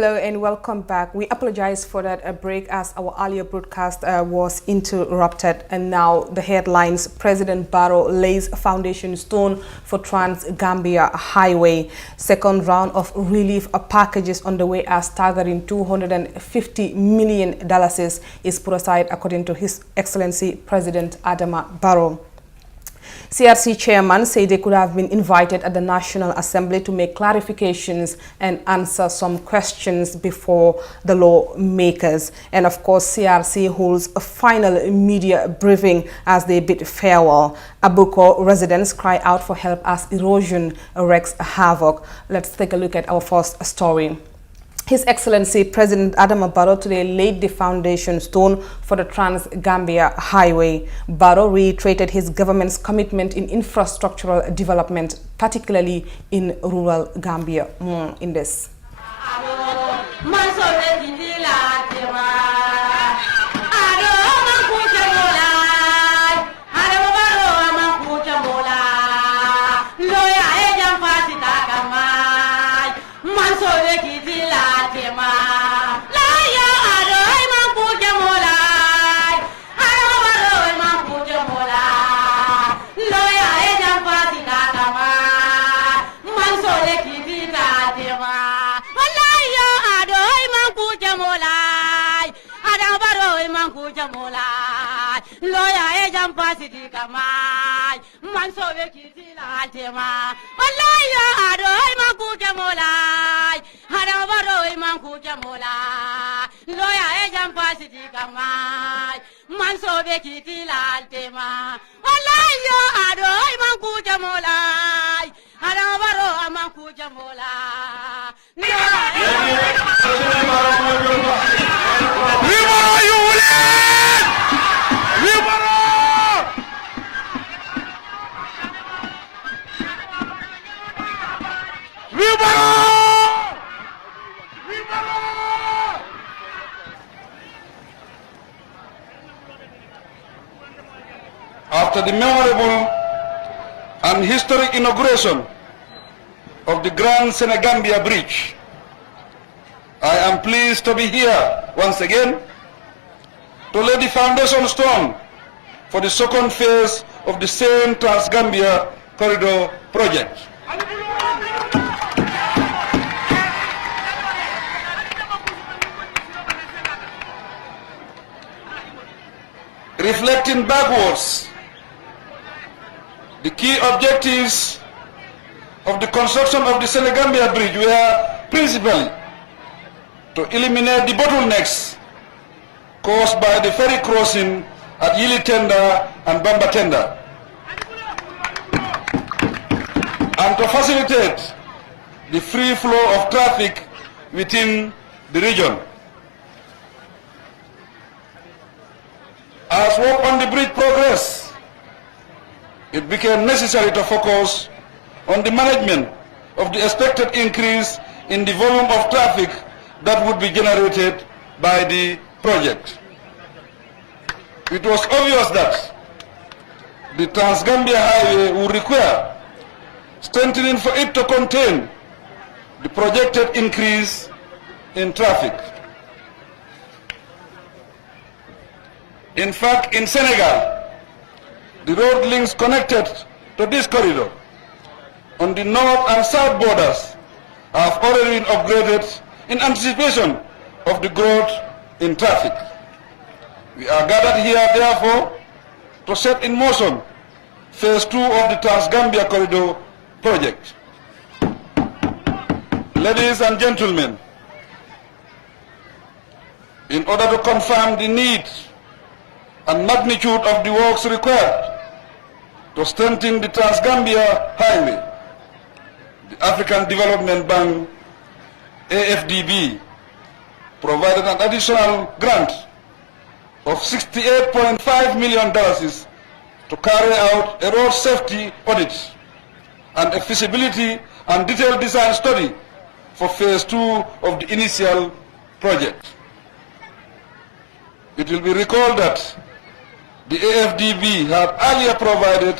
Hello and welcome back. We apologize for that break as our earlier broadcast was interrupted, and now the headlines: President Barrow lays foundation stone for Trans-Gambia Highway. Second round of relief packages on the way as staggering $250 million is put aside according to His Excellency President Adama Barrow. CRC chairman said they could have been invited at the National Assembly to make clarifications and answer some questions before the lawmakers. And of course, CRC holds a final media briefing as they bid farewell. Abuko residents cry out for help as erosion wreaks havoc. Let's take a look at our first story. His Excellency President Adama Barrow today laid the foundation stone for the Trans-Gambia Highway. Barrow reiterated his government's commitment in infrastructural development, particularly in rural Gambia. More in this. After the memorable and historic inauguration of the Grand Senegambia Bridge, I am pleased to be here once again to lay the foundation stone for the second phase of the same Trans-Gambia Corridor project. Reflecting backwards, the key objectives of the construction of the Senegambia Bridge were principally to eliminate the bottlenecks caused by the ferry crossing at Yili Tenda and Bamba Tenda, and to facilitate the free flow of traffic within the region. As work on the bridge progressed, it became necessary to focus on the management of the expected increase in the volume of traffic that would be generated by the project. It was obvious that the Trans-Gambia Highway would require strengthening for it to contain the projected increase in traffic. In fact, in Senegal, the road links connected to this corridor on the north and south borders have already been upgraded in anticipation of the growth in traffic. We are gathered here, therefore, to set in motion phase 2 of the Trans-Gambia Corridor project. Ladies and gentlemen, in order to confirm the need and magnitude of the works required to strengthen the Trans-Gambia Highway, the African Development Bank, AFDB, provided an additional grant of $68.5 million to carry out a road safety audit and a feasibility and detailed design study for phase 2 of the initial project. It will be recalled that the AFDB had earlier provided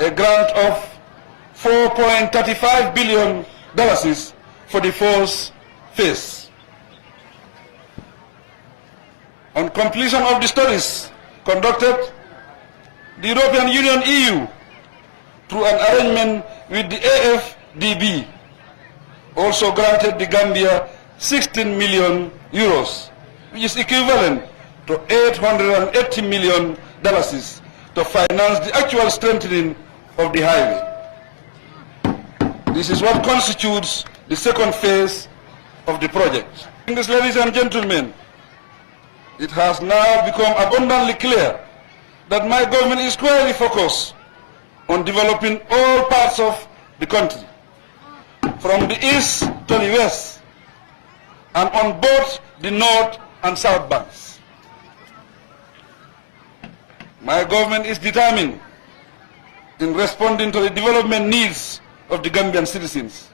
a grant of $4.35 billion for the first phase. On completion of the studies conducted, the European Union (EU), through an arrangement with the AFDB, also granted the Gambia 16 million euros, which is equivalent to $880 million to finance the actual strengthening of the highway. This is what constitutes the second phase of the project. Ladies and gentlemen, it has now become abundantly clear that my government is squarely focused on developing all parts of the country, from the east to the west, and on both the north and south banks. My government is determined in responding to the development needs of the Gambian citizens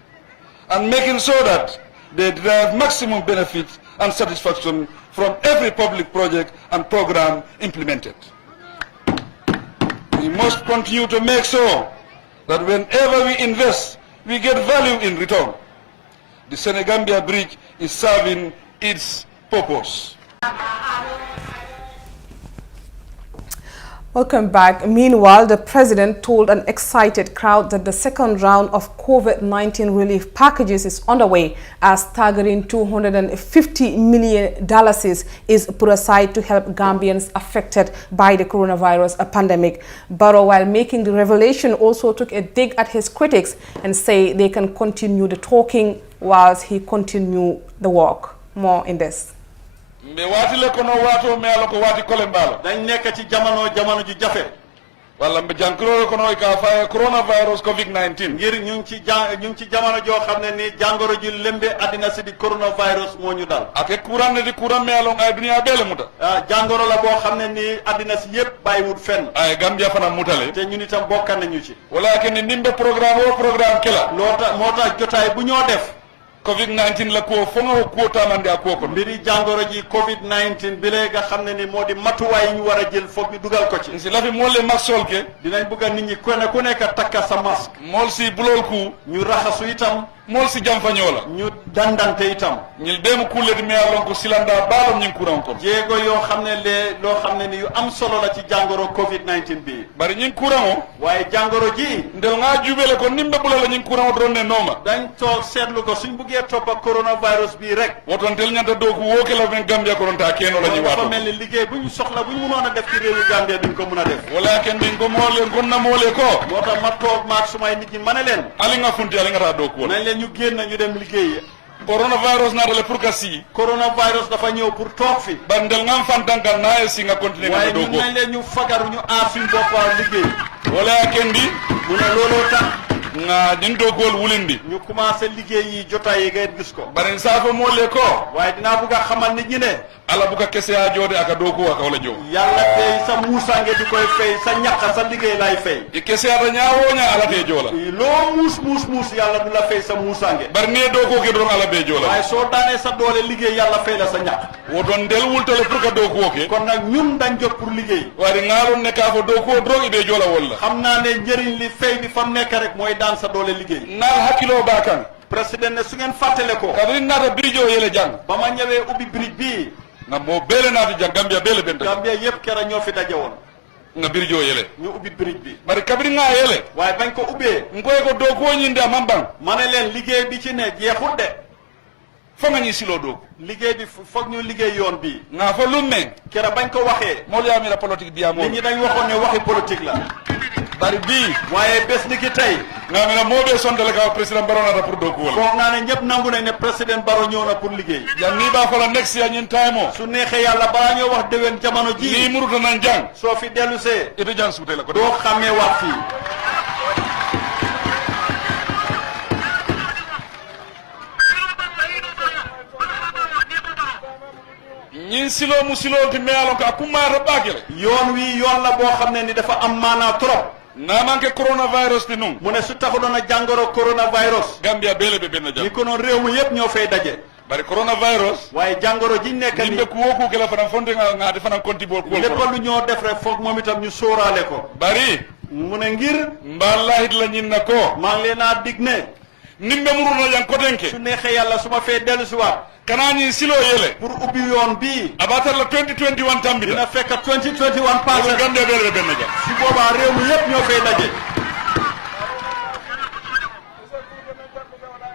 and making sure that they derive maximum benefit and satisfaction from every public project and program implemented. We must continue to make sure that whenever we invest, we get value in return. The Senegambia Bridge is serving its purpose. Welcome back. Meanwhile, the president told an excited crowd that the second round of COVID-19 relief packages is underway as staggering $250 million is put aside to help Gambians affected by the coronavirus pandemic. Barrow, while making the revelation, also took a dig at his critics and say they can continue the talking whilst he continue the work. More in this. Mbe wati le kono wato me aloko wati kolembalo dañ nekk ci jamono ju jafe wala mbe jankro kono ka fa coronavirus covid-19 ngir ñu ngi ci jamono joo xam ne ni jàngoro ji lembe adina si di coronavirus moo ñu dal ak courant ne di courant me alon ay dunia bele muta jàngoro la boo xam ne ni adina si yépp bàyyiwut fenn ay Gambia fana mutale te ñun itam bokkan nañu ci wala ken nimbe programme kela moo tax jotaay bu ñoo def COVID-19 la ko fongo ko tamande ko ko mbiri jangoro ji COVID-19 bi le nga xamne ni modi matuway ñu wara jël fokk ñu dugal ko ci ci la fi molle maxol ke dinañ bëgg nit ñi ku nekk takka sa masque mol si bulol ku ñu raxasu itam mol si jam fa ñola ñu dandante itam ñil dem ku le di mealon ko silanda baalom ñi kuran ko jéego yo xamne lo xamne ni yu am solo la ci jangoro COVID-19 bi bari ñi kuran waye jangoro ji ndel nga jubele ko nimbe bulol ñi kuran do ne noma dañ tok setlu ko suñ bëgge top coronavirus bi rek woton tel ñanta do ko woke la ben Gambia ko ronta keno la ñi wato dafa melni liggéey buñu soxla buñu mënon def ci réewu Gambia duñ ko mëna def wala ken diñ ko molé gonna molé ko motax ma tok maak sumay nit ñi mané len ali nga funti ali nga ta do ko nañ leen ñu genn ñu dem liggéey coronavirus na dale pour kasi coronavirus dafa ñew pour tok fi bandal ngam fantangal na si nga continuer nga do ko nañ leen ñu fagaru ñu aar suñu boppa liggéey wala ken di mu ne lolo tax nga din dogol wulindi ñu commencé liggéey yi jotaay yi ngay gis ko bari safa mo le ko waye dina bëgg xamal nit ñi ne ala bu ka kessé a jode aka dogu aka wala jow yalla fay sa musa nga di koy fay sa ñaka sa liggéey lay fay di kessé a ñaawo ñaa ala te jola lo mus yalla du la fay sa musa nga bar ne dogo ke don ala be jola waye so daane sa doole liggéey yalla fay la sa ñak wo don del wultale pour ka dogo ke kon nak ñun dañ jot pour liggéey wari ngaalon ne ka fa dogo drogi be jola wala xamna ne njëriñ li fay bi fam nekk rek moy daan sa doole liggéey naal hakkilo ba kan président ne su ngeen fàttale ko kadri naata bridge o yele jàng ba ma ñëwee ubbi bridge bi nga moo beele naata jàng Gambia beele ben Gambia yépp kera ñoo fi daje woon nga bridge o yele ñu ubbi bridge bi bari kabri nga yele waaye bañ ko ubbee ngoy ko doo ko ñinde amam bang ma ne leen liggéey bi ci ne jeexul de fa nga ñi silo doog liggéey bi foog ñu liggéey yoon bi nga fa lu meng kera bañ ko waxee moo yaa mi la politique bi amoo nit ñi dañ waxoon ne waxi politique la bari bi waaye bés ni ki tey nga mena moo bee sondale ka président Barrow naata pour doog wala foog naa ne ñëpp nangu nañ ne président Barrow ñëw na pour liggéey jàng nii baa xola next ya ñun time o su neexee yàlla balaa ñoo wax déwén jamono ji nii muruta nañ jàng soo fi dellu see ito jàng suute la ko doo xamee wax fii ñin silo mu silo ti mealon ka kumaata baakele yoon wi yoon la boo xam ne ni dafa am maanaa trop naa manqué coronavirus bi nun mu ne su taxu doon a jàngoro coronavirus Gambia beele be benn jàng ni ko noon réew mi yépp ñoo fay daje bari coronavirus waaye jàngoro ji nekk ni mbekk wooku ke la fanan fonte nga di fanan konti bool lépp lu ñoo def rek foog moom itam ñu sóoraale ko bari mu ne ngir mbaalahit la ñin na ko maa ngi leen a dig ne nimbe muruna yan kotenke su neexee yàlla su ma fee dellu si waat kanani silo yele pour ubbi yoon bii abatar la 2021 tambida dina fekk 2021 passé gande bele benn ja su boobaa réew mi yépp ñoo fay daje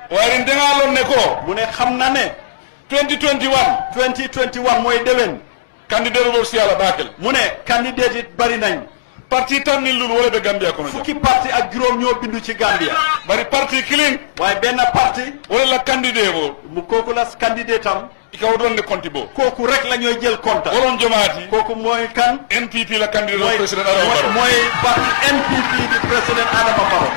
waaye ndengalon ne ko mu ne xam na ne 2021 mooy déwén candidat bo si ala bakel mu ne candidat yi bari nañ parti tammi lul wala be Gambia kono fukki parti ak juróom ñoo bindu ci Gambia bari parti killing waaye benn parti wala la candidat bo mu kooku la candidat tam ikaw doon ne konti bo kooku rek la ñooy jël compte wolon jomaati kooku mooy kan NPP la candidat président Adama Barrow mooy parti NPP di président Adama Barrow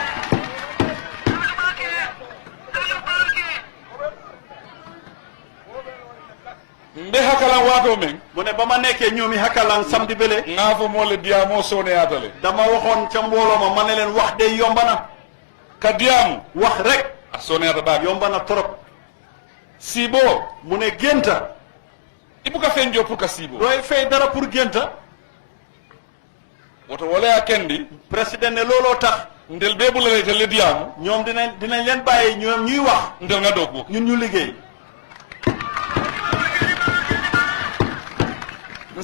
mbe hakala wato men mu ne ba ma nekkee ñoomi hakalan samedi bele nga fo mo le diamo sone atale dama waxoon ca mbooloo ma ma ne leen wax de yomba na ka diamu wax rek a sone ata ba yomba na trop sibo mu ne génta ibuka fenjo pour ka sibo dooy fay dara pour génta woto wala ya kendi président ne looloo tax ndel be bu la te le diamu ñoom dinañ leen bàyyi ñoom ñuy wax ndel nga dog ñun ñu liggéey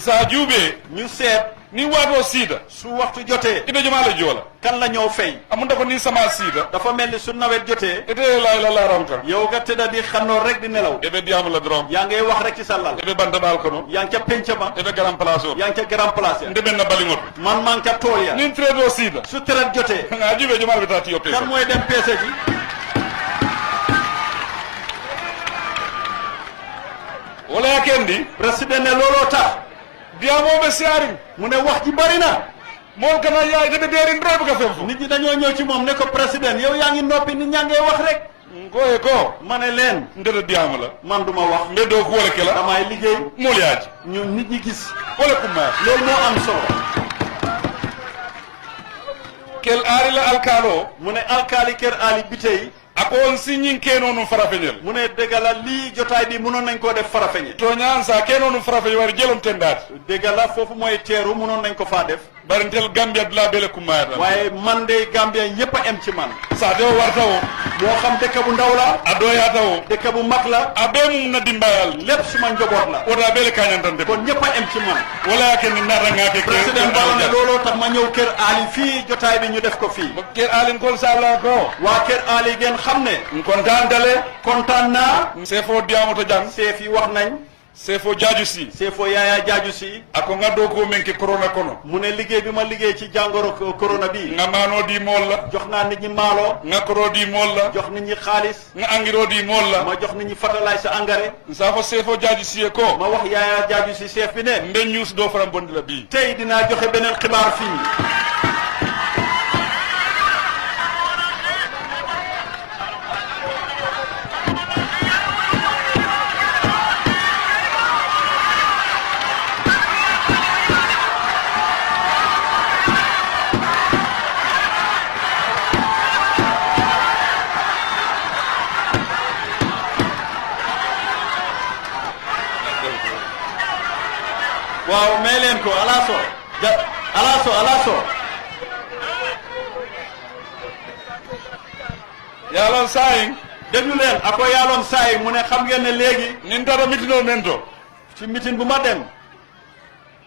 sa jube ñu seet ni wato sida su waxtu jotee ibe juma la jola kan la ñëw fay amunda ko ni sama sida dafa mel ni su nawet jotee ete la ranka yow nga tëdda di xannoor rek di nelaw ebe diamu la drom yaa ngay wax rek ci sa lal ebe banda bal kono yaa ngi ca penc ma ebe garam place o yaa ngi ca grand place ya ndebe na balingot man maa ngi ca tool ya nin tredo sida su traite jotee nga jube juma bi tati yoppe kan mooy dem peese ji wala ya kendi président ne looloo tax diamo be siari mu ne wax ji bari na moom kana yaay debe derin drebu ka fem fu nit ñi dañoo ñëw ci moom ne ko président yow yaa ngi noppi nit ñaa ngay wax rek ngoye ko ma ne leen ndede diamo la man duma wax mbe do ko wala kala damay liggéey mol yaaji ñu nit ñi gis wala kuma loolu moo am solo kel ari la alkalo mu ne alkaali kër ali bi tey ako on signin kenonu farafeñel mu ne dëgg la lii jotaay bi mënoon nañ koo def farafeñe to ñaan sa kenonu farafeñ war jelon tendaat dëgg la foofu mooy teeru mënoon nañ ko faa def barintel Gambia dula bele kumayata waaye man de Gambia yépp a em ci man sa de warta o moo xam dëkk bu ndaw la ado yata o dëkk bu mag la abe mum na dimbayal lépp suma njaboot la wota bele kañantante kon ñépp a em ci man wala ken ni nata nga ke président Barrow ne looloo tax ma ñëw kër Ali fii jotaay bi ñu def ko fii ker alin kol sala ko waa kër Ali ngeen xam ne kontaan dale kontaan naa sefo diamo to jang chef yi wax nañ sefo jaaju si chefo Yaya Jaaju si ako nga do ko men ke corona kono mu ne liggéey bi ma liggéey ci jàngoro corona bi nga mano di mol la jox naa nit ñi maalo nga koro di mol la jox nit ñi xaalis nga angiro di mol la ma jox nit ñi fertiliser sa engrais sa fo sefo jaaju si ko ma wax Yaya Jaaju si chef bi ne mbe news do faram bondi la bi tey dinaa joxe beneen xibaar fii waaw may leen ko alaso alaso yalon sayin déglu leen ako yaalom saay mu ne xam ngeen ne léegi nin tata mitino men to ci meeting bu ma dem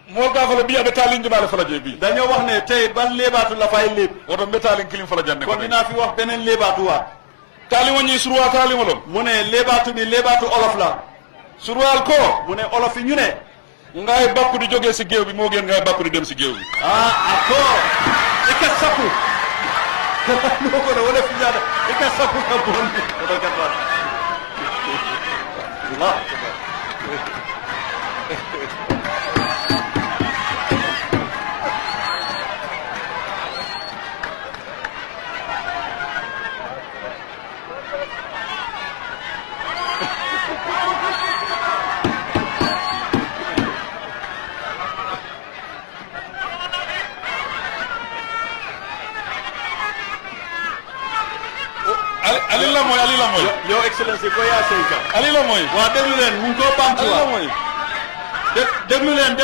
mo ga fala biya be talin jumale fala je bi dañoo wax ne tey ban léebaatu la fay léeb woto be talin kilim fala jande kon dinaa fi wax beneen léebaatu waat talin woni surwa talin wolom mu ne léebaatu bi léebaatu olof la surwal ko mu ne olof yi ñu ne ngay bakku di joge ci geew bi mo gën ngay bakku di dem ci geew bi ako ika sapu no ko wala fi jaada ika sapu ka bon ko ka ba Allah ali la moy Your Excellency ko ya seyka ali la moy wa déglu leen mu ngi ko bamtu ali la moy déglu leen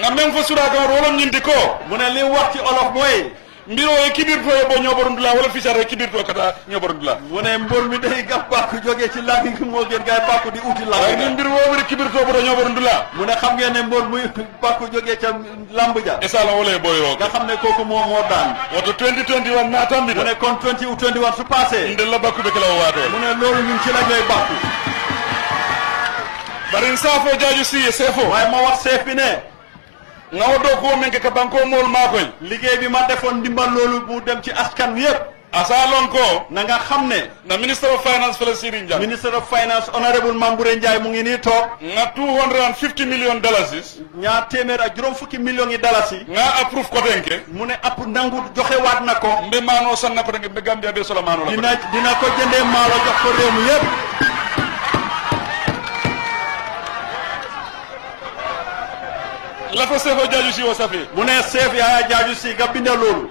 nga men fo sura ko rolom ñindi ko mu ne li wax ci olof mooy mbiro e kibirto e bo ñoborundula wala fisara e kibirto kata ñoborundula wone mbor mi day gam bakku joge ci langi ki mo gen gay bakku di uti ay langi ni mbir wo wori kibirto bo ñoborundula mu ne xam ngeen ne mbor muy bakku joge ca lamb ja e sala wala boyo nga xam ne kooku moo daan woto 2021 na tambi mu ne kon 2021 su passé ndel la bakku be kala wato mu ne loolu ñun ci la ñoy bakku barin safo jaaju si e sefo waaye ma wax chef bi ne ngaw do ko men ka banko mol makoy liggéey bi ma defoon ndimbal loolu bu dem ci askan wi yépp asalon ko na nga xam ne na minister of finance fala sirin jang minister of finance honorable Mamboure Ndiaye mu ngi nii toog nga 250 million dollars ñaar téeméer ak juróom fukki millions yi dalasi nga approve ko denke mu ne app nangu joxe waat na ko mbe mano sanna ko be Gambia be solo mano la dina ko jëndee maalo jox ko réew mi yépp la ko sefo jaaju si wo safi mu ne chef Yaya Jaaju Si nga binde loolu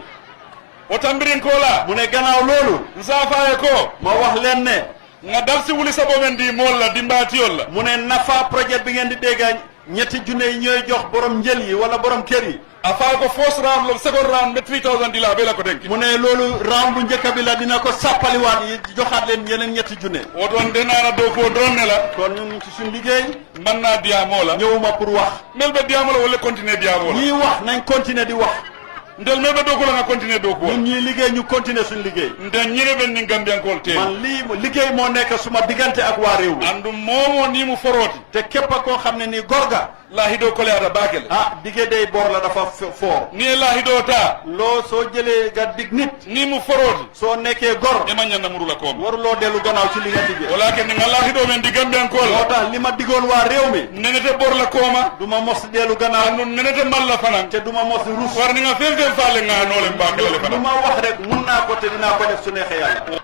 o tambirin ko la mu ne gannaaw loolu nsafaye ko ma wax leen ne nga dal si wuli sabo men di mol la dimbaatiyol la mu ne nafa projet bi ngeen di dégg ñetti junne yi ñooy jox borom njël yi wala borom kër yi afa ko first round lo second round be 3000 dila be la ko denki mu ne loolu round bu njëkk bi la dina ko sàppaliwaat yi joxaat leen yeneen ñetti junne o don denana do ko don ne la kon ñun ci suñ liggéey man na diamo la ñëwuma pour wax mel be diamo la wala continuer diamo la ñii wax nañ continuer di wax ndel mel be do ko la nga continuer do ko ñun ñii liggéey ñu continuer suñ liggéey nde ñine ben ni Gambiankol te man lii liggéey moo nekk suma diggante ak waa réew mi andu momo ni mu foroti te képp koo xam ne ni gorga la hido ko le ada bakel digge day bor la dafa foor ni la hido ta loo soo jëlee nga dig nit ni mu foroti soo nekkee gor e man ñanda murula ko waruloo dellu gannaaw ci li nga diggee wala ken nga la hido men di Gambiankol moo tax li ma digoon waa réew mi nenete bor la koma du ma mos dellu gannaaw andu nenete mal la fanan te du ma mos rus war ni nga fen fen faale nga nole bakel le lu fanan ma wax rek mun naa ko te dinaa ko def su neexee yàlla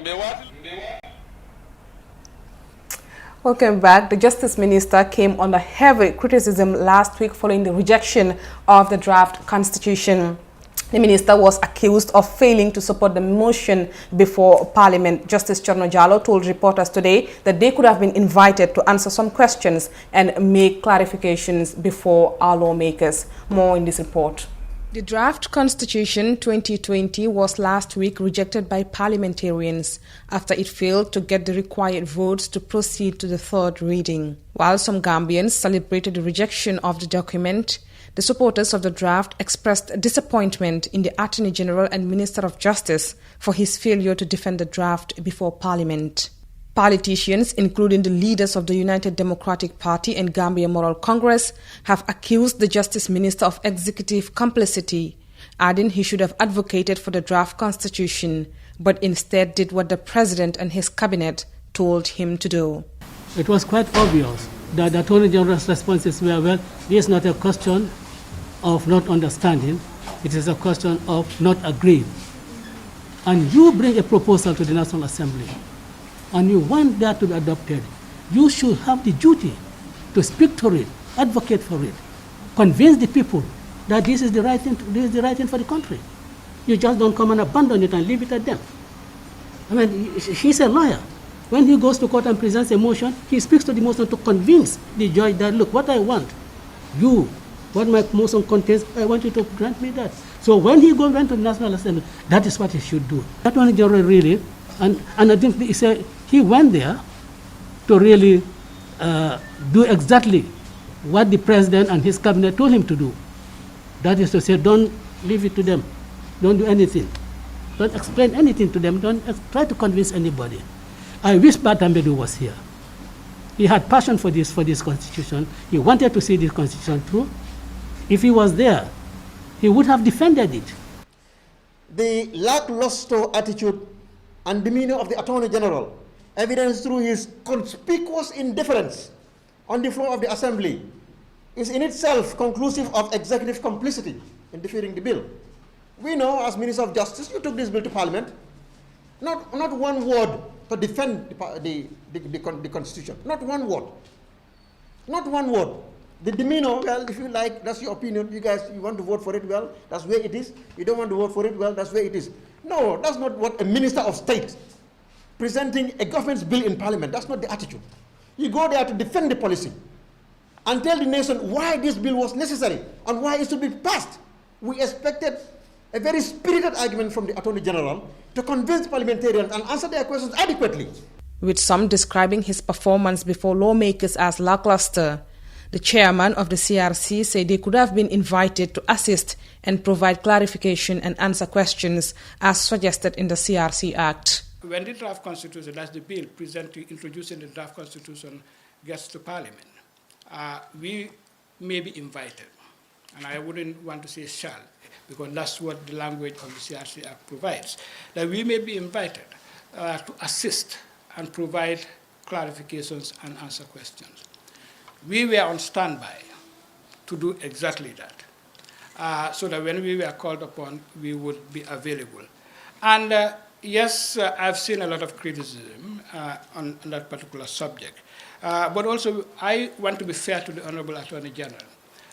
mbe wati Welcome back. The Justice Minister came under heavy criticism last week following the rejection of the draft constitution. The minister was accused of failing to support the motion before Parliament. Justice Chorno Jallow told reporters today that they could have been invited to answer some questions and make clarifications before our lawmakers. More in this report. The draft Constitution 2020 was last week rejected by parliamentarians after it failed to get the required votes to proceed to the third reading. While some Gambians celebrated the rejection of the document, the supporters of the draft expressed disappointment in the Attorney General and Minister of Justice for his failure to defend the draft before Parliament. Politicians, including the leaders of the United Democratic Party and Gambia Moral Congress, have accused the Justice Minister of executive complicity, adding he should have advocated for the draft constitution, but instead did what the President and his cabinet told him to do. It was quite obvious that the Attorney General's responses were, well, this is not a question of not understanding, it is a question of not agreeing. And you bring a proposal to the National Assembly, and you want that to be adopted, you should have the duty to speak to it, advocate for it, convince the people that this is the right thing, this is the right thing for the country. You just don't come and abandon it and leave it at them. I mean, he's a lawyer. When he goes to court and presents a motion, he speaks to the motion to convince the judge that, look, what I want, what my motion contains, I want you to grant me that. So when he went to the National Assembly, that is what he should do. That one general really, and I think he went there to really do exactly what the President and his cabinet told him to do. That is to say, don't leave it to them. Don't do anything. Don't explain anything to them. Don't try to convince anybody. I wish Batambedu was here. He had passion for this constitution. He wanted to see this constitution through. If he was there, he would have defended it. The lackluster attitude and demeanor of the Attorney General, evidenced through his conspicuous indifference on the floor of the Assembly, is in itself conclusive of executive complicity in defeating the bill. We know, as Minister of Justice, you took this bill to Parliament. Not one word to defend the Constitution. Not one word. Not one word. The demeanor, well, if you like, that's your opinion. You guys, you want to vote for it, well, that's where it is. You don't want to vote for it, well, that's where it is. No, that's not what a Minister of State presenting a government's bill in Parliament, that's not the attitude. You go there to defend the policy and tell the nation why this bill was necessary and why it should be passed. We expected a very spirited argument from the Attorney General to convince parliamentarians and answer their questions adequately. With some describing his performance before lawmakers as lackluster. The chairman of the CRC said they could have been invited to assist and provide clarification and answer questions as suggested in the CRC Act. When the draft constitution, that's the bill introducing the draft constitution, gets to Parliament, we may be invited. And I wouldn't want to say shall, because that's what the language of the CRC Act provides. That we may be invited to assist and provide clarifications and answer questions. We were on standby to do exactly that, so that when we were called upon, we would be available. And yes, I've seen a lot of criticism on that particular subject. But also, I want to be fair to the Honorable Attorney General.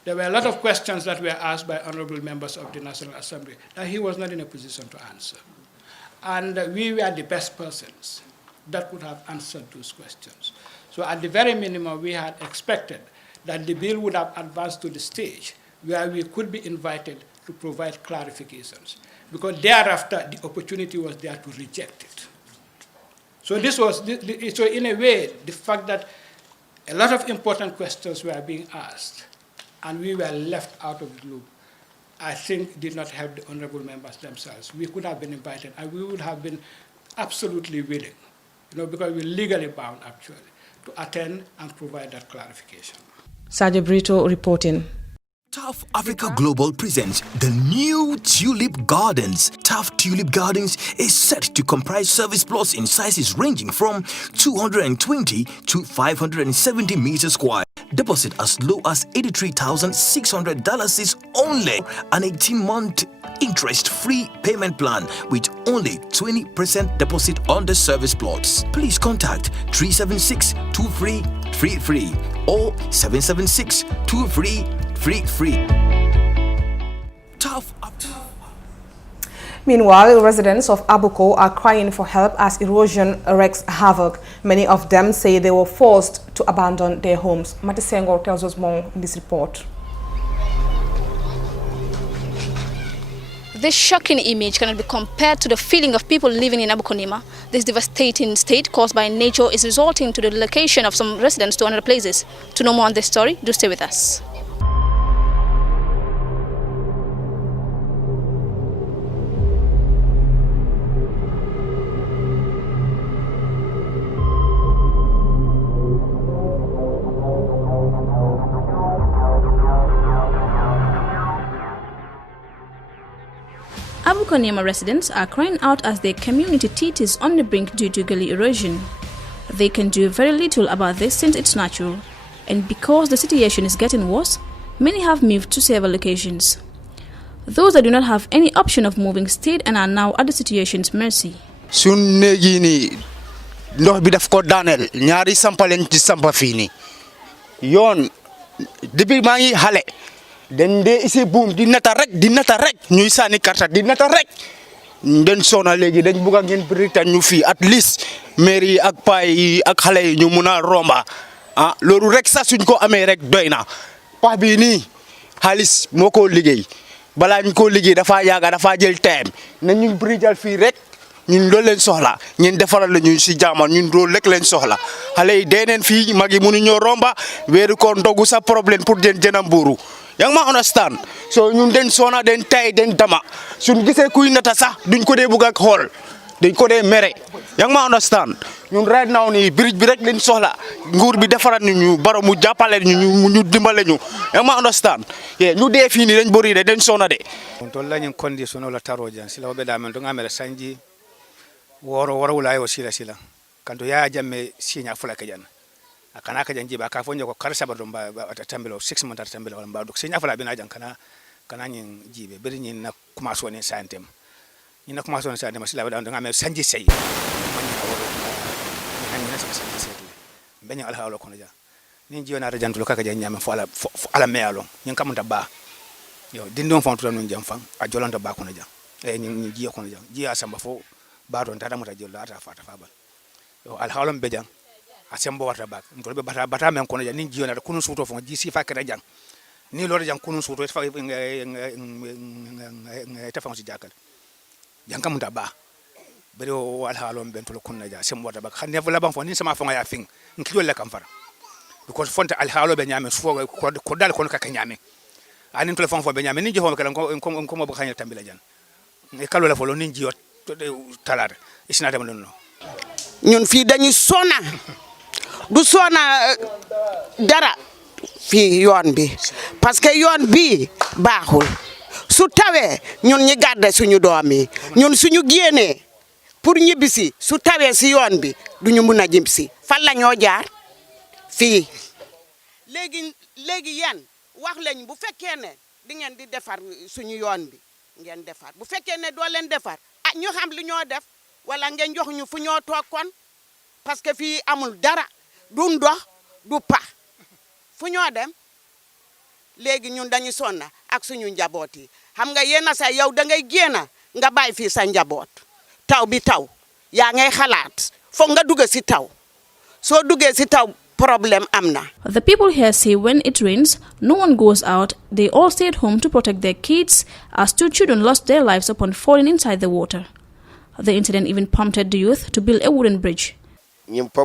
There were a lot of questions that were asked by honorable members of the National Assembly that he was not in a position to answer. And we were the best persons that could have answered those questions. So at the very minimum, we had expected that the bill would have advanced to the stage where we could be invited to provide clarifications, because thereafter the opportunity was there to reject it. So this was, so in a way, the fact that a lot of important questions were being asked and we were left out of the loop, I think did not help the honorable members themselves. We could have been invited and we would have been absolutely willing, because we're legally bound actually, to attend and provide that clarification. Sergio Brito reporting. TAF Africa Global presents the new Tulip Gardens. TAF Tulip Gardens is set to comprise service plots in sizes ranging from 220 to 570 meters square. Deposit as low as $83,600 is only an 18-month interest-free payment plan with only 20% deposit on the service plots. Please contact 376-2333 or 776-2333. Tough up. Meanwhile, residents of Abuko are crying for help as erosion wreaks havoc. Many of them say they were forced to abandon their homes. Mati Senghor tells us more in this report. This shocking image cannot be compared to the feeling of people living in Abuko. This devastating state caused by nature is resulting to the relocation of some residents to other places. To know more on this story, do stay with us. Abuko residents are crying out as their community teeteers on the brink due to gully erosion. They can do very little about this since it's natural, and because the situation is getting worse, many have moved to several locations. Those that do not have any option of moving stayed and are now at the situation's mercy. Sun negini ndox bi daf ko danel ñaari sampalen ci sampa fini yoon depuis ma ngi xalé den de isi boom di nata rek ñuy sani karta di nata rek den sona legi dañ buga ngeen britan ñu fi at least mairie ak pay ak xalé yi ñu mëna romba lolu rek sa suñ ko amé rek doyna pa bi ni xaliss moko liggéey bala ñu ko liggéey dafa yaaga dafa jël time nañu brijal fi rek ñun loolu leen soxla ñen defaral la ñu ci jaamal ñun loolu rek leen soxla xalé yi deneen fi magi mënu ñoo romba wéru ko ndogu sa problème pour den jënam buru yang ma understand so ñun den sona den tay den dama suñu gisé kuy nata sax duñ ko dé bugg ak xol dañ ko dé méré yang ma understand ñun right now ni bridge bi rek leen soxla nguur bi defaral ñu baro mu jappalé ñu dimbalé ñu yang ma understand ñu dé fi ni dañ bori dé den sona dé on to lañu condition la taroja sila be da men to ngamere sanji woro wala yo sila kanto ya jamme sinya fula kajan akana kajan jiba ka fonjo ko karsa badum ba tambelo 6 months tambelo wala mbadu sinya fula bina jan kana nyin jibe beri nyin na kuma so ne santem nyin na kuma so ne santem sila da ngame sanji sey nyin na sanji sey benya ala hawlo kono ja nyin jiyo na rajantu ka kajan nyame fo ala mealo nyin kamunta ba yo dindon fontu non jam fan a jolanta ba kono ja nyin jiyo kono ja jiya samba fo baton tata mota jollo ata fata fabal yo al hawlam bejan asembo warta bak to be bata men kono ja nin jiona kunu suto fo ji si fakata jang ni lor jang kunun suto fa ta fa ci jakal jangam da ba bari o wal halon ben to kunna ja sem wada ba xane la ban fo ni sama fo ya fin nkilo la kam fara because fonta al halo be nyame fo ko dal ko ka nyame anin telefon fo be nyame ni jofo kala ko mo ba xanya tambila jan e kalo la fo lo ni jiot talata isina dem non ñun fi dañuy sona du sona dara fi yoon bi parce que yoon bi baaxul su tawé ñun ñi garder suñu doom yi ñun suñu génné pour ñibisi su tawé ci yoon bi duñu mëna ñibisi fan la ñoo jaar fi légui yan wax lañ bu fekké né di ngeen di défar suñu yoon bi ngeen défar bu fekké né do leen défar ah ñu xam li ñoo def wala ngeen jox ñu fu ñoo tok kon parce que fi amul dara du ndox du pa fu ñoo dem légui ñun dañu sonna ak suñu njaboot yi xam nga yéna sa yow da ngay génna nga bay fi sa njaboot taw bi taw ya ngay xalaat fo nga dugg ci taw so duggé ci taw problem amna. The people here say when it rains, no one goes out. They all stay at home to protect their kids, as 2 children lost their lives upon falling inside the water. The incident even prompted the youth to build a wooden bridge. Because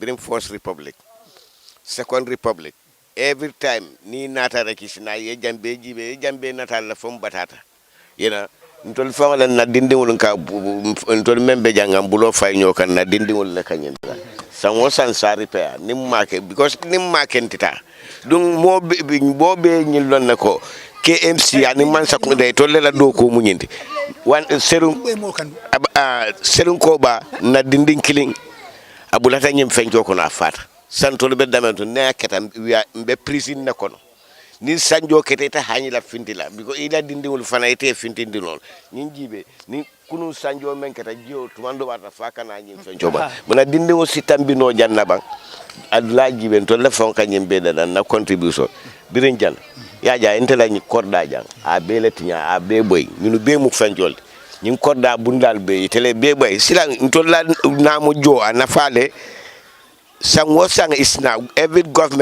bring First Republic, Second Republic. Every time ni nata rekishina ye jambe nata la fom batata. You know, ntol fawala na dindingul ka ntol membe jangam bulo fay nyokan na dindingul na kanyen. Sanwo sansa repair nim market because nim market tita. Dung mo bobe nyilon nako KMC ani man sakunde tolle la do ko munyindi. Wan serum ko ba na dinding killing abulata nyim fenjo ko na fata. Santol be damentu ne ketam be prison na kono ni sanjo kete ta hanila fintila because ila dindingul fana ite fintindi non nyin jibe ni kunu sanjo men keta jio tumando wata faka na nyim fenjo ba mona dindingul sitambi no janna bang adla jibe to le fon kanyim be da na contribution birin jan ya ja intela ni korda jang a be letinya a be boy minu be mu fenjol nyin korda bundal be tele be boy sila to la na mo jo ana fale sang is now every government